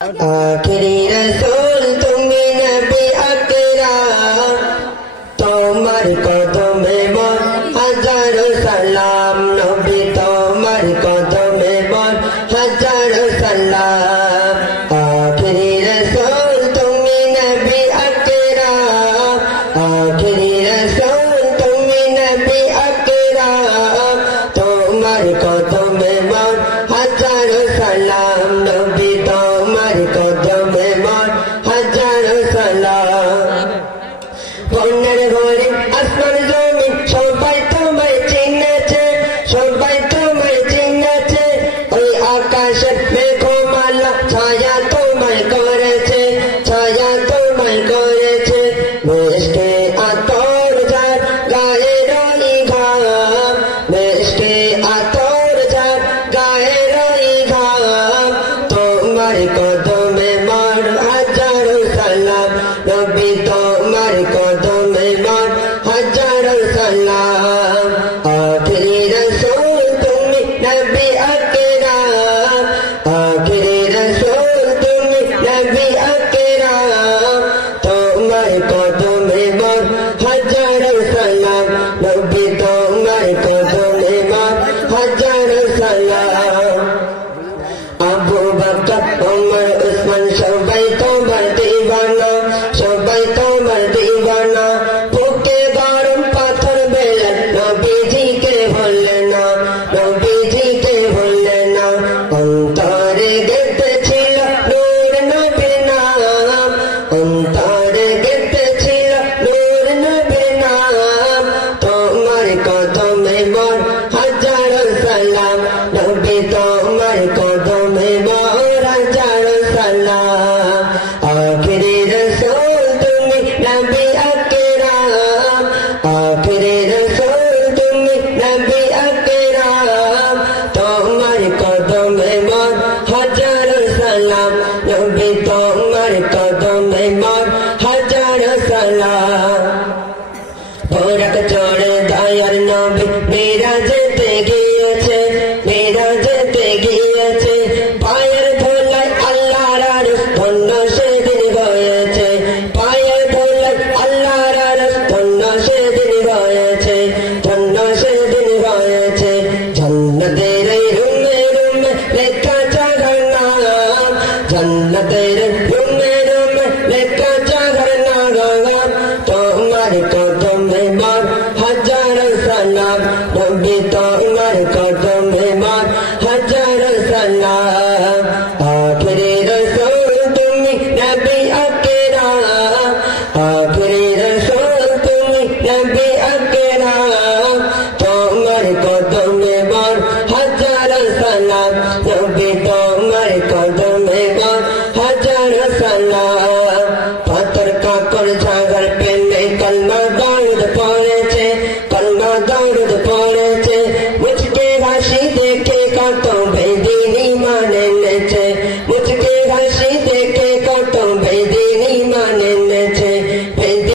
आखिरी रसूल तुमी नबी अकराम तोमर कदमे मोर हजारो सलाम नबी तोमर कदमे मोर हजारो सलाम आखिरी रसूल तुमी नबी अकराम आखिरी रसूल तुमी नबी अकराम तोमर कदमे मोर हजारो सलाम नबी कदमे मोर हजारो सलाम বন্যার ঘরে আসমান জমি সবাই তোমায় চিনেছে সবাই তোমায় চিনেছে ওই আকাশের মেঘমালা ছায়া তোমায় করেছে ছায়া তোমায় করেছে মিষ্টি আতর যার গায়ে রই ঘাম মিষ্টি আতর যার গায়ে রই ঘাম তোমার কদমে মোর হাজারো সালাম নবী তোমার কদমে মোর হাজারো সালাম আখিরি রাসূল তুমি নবী আকরাম আখিরি রাসূল তুমি নবী আকরাম তোমার কদমে মোর হাজারো সালাম নবী তোমার কদমে মোর হাজারো সালাম আবু বকর ওমর উসমান সবাই তোমার দিওয়ানা সবাই তোমার দিওয়ানা বুকে গরম পাথর বেলা নবীজিকে ভুললে না নবীজিকে ভুললে না অন্তরে গেঁথেছিল নূর নবীর নাম অন্তরে গেঁথেছিল নূর নবীর নাম তোমার কদমে মোর হাজারো সালাম নবী তোমার কদমে মোর হাজারো সালাম আখিরি রাসূল তুমি নবী আকরাম আখিরি রাসূল তুমি নবী আকরাম তোমার কদমে মোর হাজারো সালাম নবী তোমার কদমে মোর হাজারো সালাম বোরাক চড়ে দয়ার নবী বিরাজতে গিয়েছে বিরাজতে গিয়েছে পায়ের ধুলায় আল্লাহর আরশ ধন্য সেদিন হয়েছে পায়ের ধুলায় আল্লাহর আরশ ধন্য সেদিন হয়েছে ধন্য সেদিন হয়েছে জান্নাতের রুমে রুমে লেখা যার নাম জান্নাতের